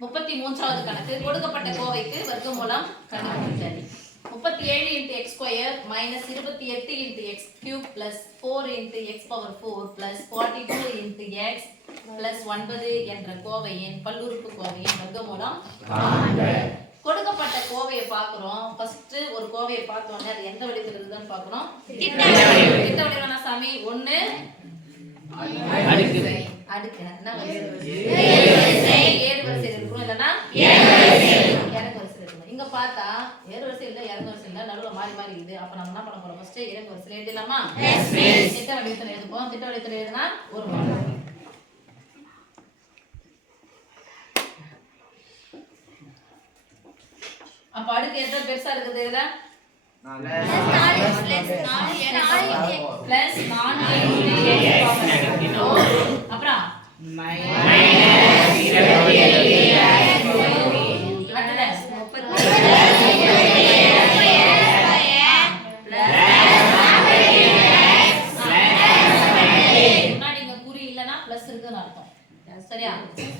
33வது கணக்கு. கொடுக்கப்பட்ட கோவைக்கு வர்க்கமூலம் கண்டுபிடித்தல். 37 × x² - 28 × x³ + 4 × x⁴ + 42 × x + 9 என்ற கோவையின் பல்லுறுப்பு கோவையின் வர்க்கமூலம் கொடுக்கப்பட்ட கோவையை பார்க்குறோம். ஃபர்ஸ்ட் ஒரு கோவையை பார்த்தோன்னே அது எந்த வடிவத்தில் இருக்குதுன்னு பார்க்கணும். திட்ட வடிவம்னா சாமி 1 அடுக்கு என்ன ஏறு வரிசையில் இருக்கும், இல்லைன்னா இறங்கு வரிசையில் இருக்கணும். இங்க பார்த்தா ஏறு வரிசை இல்லை, இறங்கு வரிசை இல்லை, நடுவில் மாறி மாறி இருக்குது. அப்ப நம்ம என்ன பண்ண போறோம்? ஃபர்ஸ்ட் இறங்கு வரிசையில் எழுதிடலாமா? திட்ட வடிவத்தில் எழுதுவோம். திட்ட வடிவத்தில் எழுதினா ஒரு மாதம். அப்ப அடுக்கு எந்த பெருசா இருக்குது? இதுல அப்புறம் குறி இல்லைன்னா பிளஸ் இருக்குன்னு அர்த்தம். சரியா?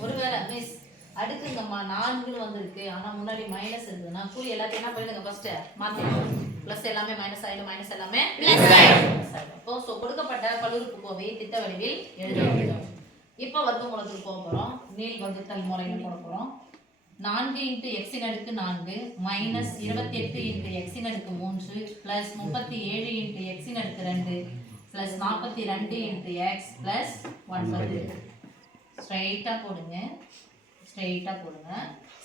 ஒருவேளை மிஸ் அடுக்குங்கம்மா 4 வந்திருக்கு, ஆனா முன்னாடி மைனஸ் இருக்குதுன்னா குறி எல்லாத்தையும் என்ன பண்ணிடுங்க? ஃபர்ஸ்ட் மாத்திடுங்க. பிளஸ் எல்லாமே மைனஸ் ஆயிடும், மைனஸ் எல்லாமே பிளஸ் ஆயிடும். அப்போ கொடுக்கப்பட்ட பல்லுறுப்பு கோவையை திட்ட வடிவில் எழுத வேண்டும். இப்போ வர்க்கமூலத்துக்கு போக போறோம். நீள் வகுத்தல் முறையில் போட போறோம். 4 × x⁴ - 28 × x⁴ - 3 + 37 × x⁴ - 2 + 42 × x + 9. ஸ்ட்ரைட்டா போடுங்க. ஸ்ட்ரைட்டா போடுங்க.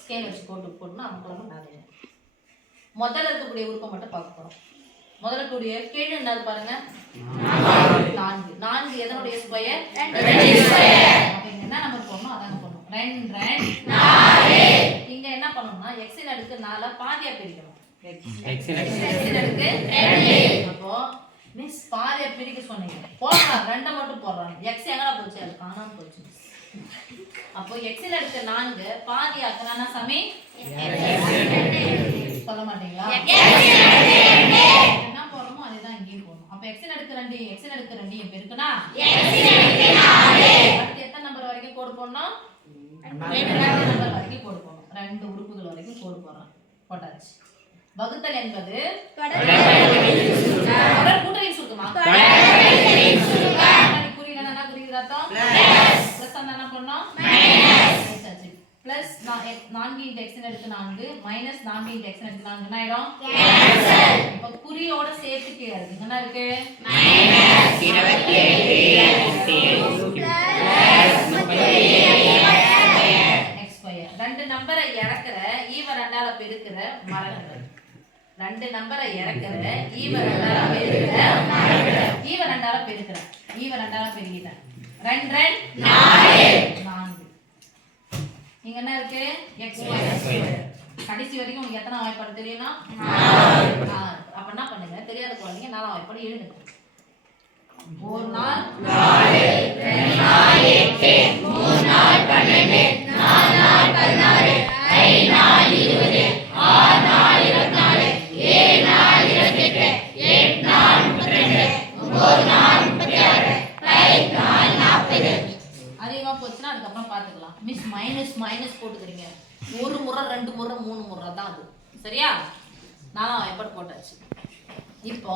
ஸ்கேல் வச்சு போட்டுனா நமக்கு நிறைய. முதல்ல இருக்கக்கூடிய உறுப்பை மட்டும் பார்க்க போறோம். முதல்ல கூடிய கீழே என்னது பாருங்க? 4. 4 எதனுடைய ஸ்கொயர்? 2 ஸ்கொயர். அப்ப இங்க என்ன நம்பர் போடணும்? அதாங்க போடணும். 2 2 4. இங்க என்ன பண்ணனும்னா x⁴ 4 பாதியா பிரிக்கணும். x⁴ 2. அப்போ மிஸ் பாதியா பிரிக்க சொன்னீங்க. போடுறாங்க 2 மட்டும் போடுறாங்க. x எங்கடா போச்சு? அது காணாம போச்சு. அப்போ x⁴ 4 பாதி ஆக்குனா சாமி சொல்ல மாட்டீங்களா? என்ன போறோமோ அதுதான் இங்கேயும் போடணும். அப்ப x⁴ 2 பெருக்குனா அடுத்து எத்தனை நம்பர் வரைக்கும் கோடு போடணும்? 2 நம்பர் வரைக்கும் கோடு போடணும். 2 உறுப்புகள் வரைக்கும் கோடு போடுறோம். போட்டாச்சு. வகுத்தல் என்பது தொடர் கூட்டலின் சுருக்கமா? குறியிலனா குறியில அர்த்தம் பிளஸ் என்ன பண்ணனும்? மைனஸ் ஆச்சு. பிளஸ் 4 × x⁴ 4 - 4 × x⁴ 4 என்ன ஆயிடும்? கேன்சல். இப்ப குறியோட சேர்த்து கீழ இருக்கு. என்ன இருக்கு? -37 2 நம்பரை இறக்குற ஈவ 2ஆல பெருக்குற மடங்குற. 2 நம்பரை இறக்குற ஈவ 2ஆல பெருக்குற மடங்குற. ஈவ 2ஆல பெருக்குற. ஈவ 2ஆல பெருக்கிட்டேன். 2 2 4. இங்க என்ன இருக்கு? x². கடைசி வரைக்கும் உங்களுக்கு எத்தனை வாய்ப்பாடு தெரியும்னா 4. அப்ப என்ன பண்ணுங்க? தெரியாத குழந்தைங்க 4 வாய்ப்பாடு எழுதுங்க. 1 நாள் 4 2 நாள் 8 3 நாள் 12 4 நாள் 16 5 நாள் 20 6 நாள் 24 7 நாள் 28 8 நாள் 32 9 நாள் 36 10 நாள் 40. அதிகமா போச்சுன்னா அதுக்கப்புறம் பார்த்துக்கலாம். மிஸ் மைனஸ் போட்டுக்கிறீங்க. ஒரு முறை 2 முறை 3 முறை தான் அது. சரியா? 4 வாய்ப்பாடு போட்டாச்சு. இப்போ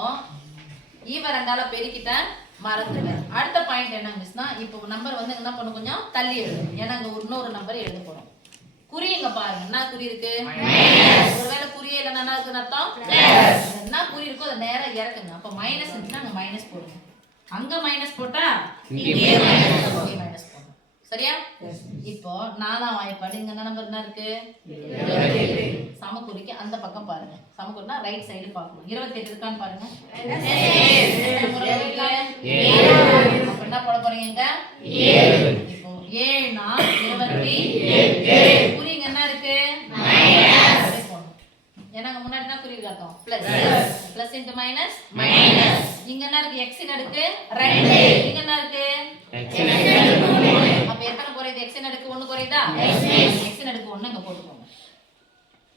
ஈவ 2ஆல பெருக்கிட்டேன், மறந்துடுவேன். அடுத்த பாயிண்ட் என்ன மிஸ்னா, இப்போ நம்பர் வந்து என்ன பண்ணும்? கொஞ்சம் தள்ளி எழுதும். ஏன்னா அங்க இன்னொரு நம்பர் எழுத போறோம். குறி இங்க பாருங்க. என்ன குறி இருக்கு? ஒருவேளை குறியே இல்லைன்னா என்ன இருக்குன்னு அர்த்தம்? என்ன குறி இருக்கோ அதை நேரா இறக்குங்க. அப்ப மைனஸ் இருந்துச்சுன்னா அங்க மைனஸ் போடுங்க. அங்க மைனஸ் போட்டா இங்கே மைனஸ் போடணும். சரியா? இப்போ 4ஆம் வாய்ப்பாடு இங்க என்ன நம்பர் என்ன இருக்கு? 28. சமக்குறிக்கு அந்த பக்கம் பாருங்க. சமக்குறினா ரைட் சைடு பார்க்கணும். 28 இருக்கான்னு பாருங்க. அப்ப என்ன போட போறீங்க? 7. இப்போ 7 4 28. குறி இங்க என்ன இருக்கு? மைனஸ் போடணும். ஏன்னா முன்னாடி என்ன குறி இருக்காம்? Plus. Plus into minus minus. இங்க என்ன இருக்கு? x⁴ 2. இங்க என்ன இருக்கு? அப்ப எத்தனை குறையுது? x⁴ 1 குறையுதா? x⁴ 1 இங்க போட்டுக்கோங்க.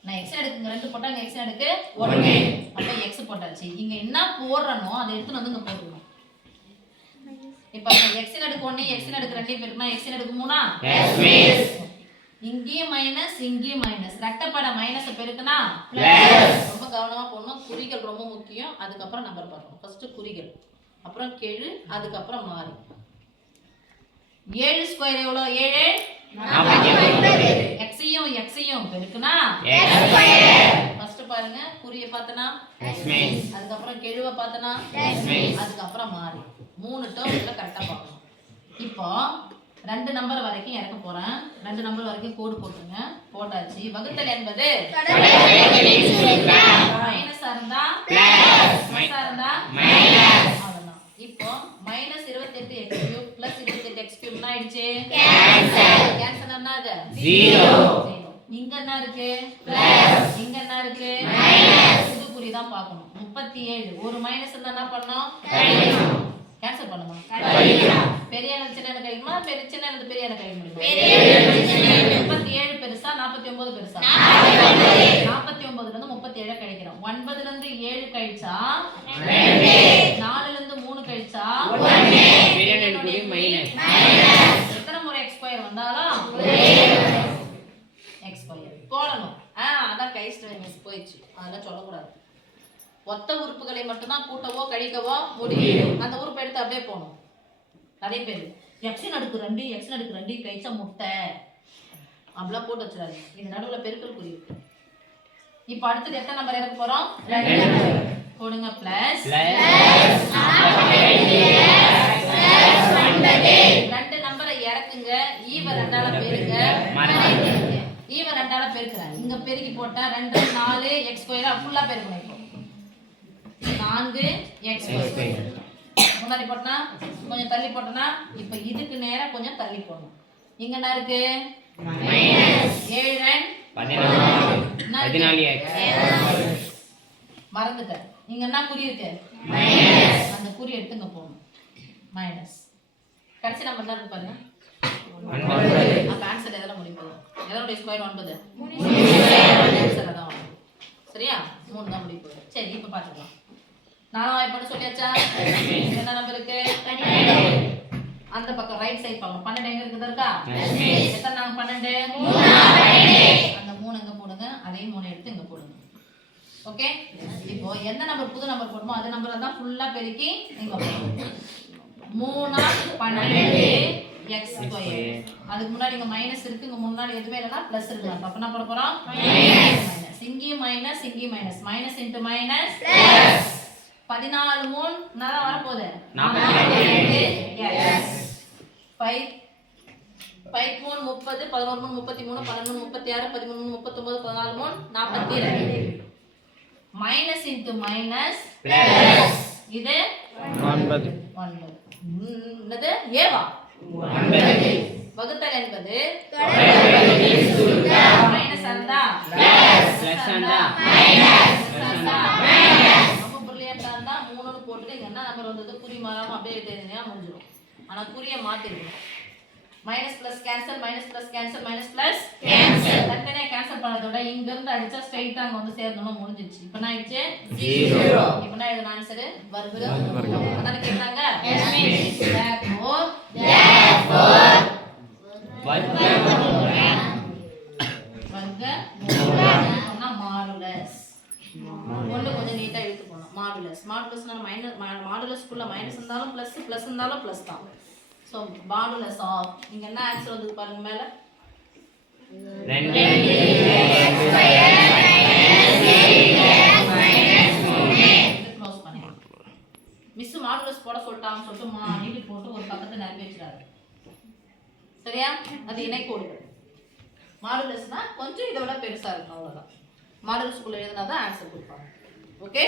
நான் x⁴ 2 போட்டா இங்க x⁴ 1. அப்ப x போட்டாச்சு. இங்க என்ன போடுறனோ அதை எடுத்து வந்து இங்க போட்டுக்கணும். இப்ப x⁴ 1 x⁴ 2 பெருக்குனா x⁴ 3. Yes miss. இங்கேயும் மைனஸ் இங்கேயும் மைனஸ். ரெட்டப்பட மைனஸை பெருக்குனா ரொம்ப கவனமா போடணும். குறிகள் ரொம்ப முக்கியம். அதுக்கப்புறம் நம்பர் பார்க்கணும். ஃபர்ஸ்ட் குறிகள், அப்புறம் கெழு, அதுக்கப்புறம் மாறி. 7 ஸ்கொயர் எவ்வளோ? 7 எக்ஸையும் எக்ஸையும் பெருக்குனா ஃபர்ஸ்ட் பாருங்க, குறிய பார்த்தனா, அதுக்கப்புறம் கெழுவை பார்த்தனா, அதுக்கப்புறம் மாறி. 3 டேர்ம்ல கரெக்டா பார்க்கணும். இப்போ 2 நம்பர் வரைக்கும் இறக்க போறேன். 2 நம்பர் வரைக்கும் கோடு போட்டுருங்க. போட்டாச்சு. வகுத்தல் என்பது மைனஸா இருந்தா பிளஸ்ஸா இருந்தா மைனஸ். அவ்வளவுதான். இப்போ -28x³ + 28x³ என்ன ஆயிடுச்சு? கேன்சல். கேன்சல் என்ன அது? 0. இங்க என்ன இருக்கு? பிளஸ். இங்க என்ன இருக்கு? மைனஸ். இது குறி தான் பார்க்கணும். 37 ஒரு மைனஸ் இருந்தா என்ன பண்ணனும்? கழிக்கணும். கேன்சல் பண்ணுமா? கழிக்கணும். பெரிய எண்ணு சின்ன எண்ணு கழிக்குமா? சின்ன எண்ணு பெரிய எண்ணு கழிக்க முடியுமா? பெரிய எண்ணு சின்ன எண்ணு. 37 பெருசா 49 பெருசா? 49 ல இருந்து 37 கழிக்கிறோம். 9 ல இருந்து 7 கழிச்சா 2, 4 ல இருந்து 3 கழிச்சா 1. பெரிய எண்ணு குறி மைனஸ். எத்தனை முறை x² வந்தாலும் x² போடணும். அதான் கைஸ்ட் மிஸ் போயிடுச்சு. அதெல்லாம் சொல்லக்கூடாது. ஒத்த உறுப்புகளை மட்டும்தான் கூட்டவோ கழிக்கவோ முடியும். அந்த உறுப்பை எடுத்து அப்படியே போகணும். நிறைய பேர் x^2 கழிச்சா முட்டை அப்படிலாம் போட்டு வச்சிடாது. இது நடுவில் பெருக்கல் குறி. இப்போ அடுத்தது எத்தனை நம்பர் இறக்க போறோம்? 2 போடுங்க. பிளஸ் 2 நம்பரை இறக்குங்க. ஈவ 2ஆல பெருங்க. ஈவ 2ஆல பெருக்குறேன். இங்க பெருக்கி போட்டா 2 4 x² ஃபுல்லா பெருக்கணும். இப்போ 4x². முன்னாடி போட்டனா கொஞ்சம் தள்ளி போட்டனா இப்போ இதுக்கு நேரா கொஞ்சம் தள்ளி போடணும். இங்க என்ன இருக்கு? -7 14x. மறந்துட்டேன். இங்க என்ன குறி இருக்கு? மைனஸ். அந்த குறி எடுத்துங்க போகணும். மைனஸ். கடைசி நம்பர் என்ன இருக்கு பாருங்க. 9. அப்ப ஆன்சர் எதல முடியும்? எதனுடைய ஸ்கொயர் 9? 3 ஆன்சர் அதான் வரும். சரியா? 3 தான் முடியும். சரி, இப்போ பாத்துக்கலாம். 4 வாய்ப்பாடு சொல்லியாச்சா? என்ன நம்பர் இருக்கு? 12. அந்த பக்கம் ரைட் சைடு பாருங்க. 12 எங்க இருக்குது? இருக்கா? எத்தனை நாங்க 12? 3. அந்த 3 எங்க போடுங்க. அதே 3 எடுத்து இங்க போடுங்க. ஓகே? இப்போ எந்த நம்பர் புது நம்பர் போடுமோ அந்த நம்பரை தான் ஃபுல்லா பெருக்கி இங்க போடுங்க. 3 12 x². அதுக்கு முன்னாடி இங்க மைனஸ் இருக்கு. இங்க முன்னாடி எதுவுமே இல்லனா பிளஸ் இருக்கு. அப்ப என்ன பண்ண போறோம்? மைனஸ். இங்கேயும் மைனஸ் இங்கேயும் minus. Minus into minus plus. 14 3 என்னதான் வர போகுது? 42. S. 5 3 30 11 3 33 12 36 13 39 14 42. Minus into minus plus. இது 9. என்னது? ஏவா? 9. வகுத்தல் என்பது மைனஸ் இருந்தா பிளஸ் இருந்தா மைனஸ் இருந்தா மைனஸ். ரொம்ப பிரில்லியன்ட்டா இருந்தா 3ன்னு போட்டுட்டு இங்க என்ன நம்பர் வந்தது குறி மாறாம அப்படியே எழுதினா முடிஞ்சிடும். ஆனா குறிய மாத்திடுங்க. Minus plus cancel, minus plus cancel, minus plus cancel. தனித்தனியா கேன்சல் பண்ணதோட இங்க இருந்து அடிச்சா ஸ்ட்ரைட்டா அங்க வந்து சேரணும். முடிஞ்சிருச்சு. இப்போ என்ன ஆயிடுச்சு? 0. இப்போ என்ன எழுதணும்? ஆன்சர் வர்க்கம். அதானே கேக்குறாங்க? Yes miss. therefore வர்க்க மாடுலஸ். ஒண்ணு கொஞ்சம் நீட்டா எழுத்து போணும். மாடுலஸ். மாடுலஸ்னா மாடுலஸ்க்குள்ள மைனஸ் இருந்தாலும் பிளஸ், பிளஸ் இருந்தாலும் பிளஸ் தான். சோ மாடுலஸ் ஆஃப் இங்க என்ன ஆன்சர் வந்து பாருங்க மேல 2 க்ளோஸ் பண்ணிடுங்க. மிஸ் மாடுலஸ் போட சொல்லிட்டாங்க சொல்லிட்டு நீட்டி போட்டு ஒரு பக்கத்தை நிரப்பி வச்சிராது. சரியா? அது இணைக்கோடு. மாடுலஸ்னா கொஞ்சம் இதோட பெருசா இருக்கும். அவ்வளவுதான். மாடுலஸ்க்குள்ள எழுதினா தான் ஆன்சர் கொடுப்பாங்க. ஓகே?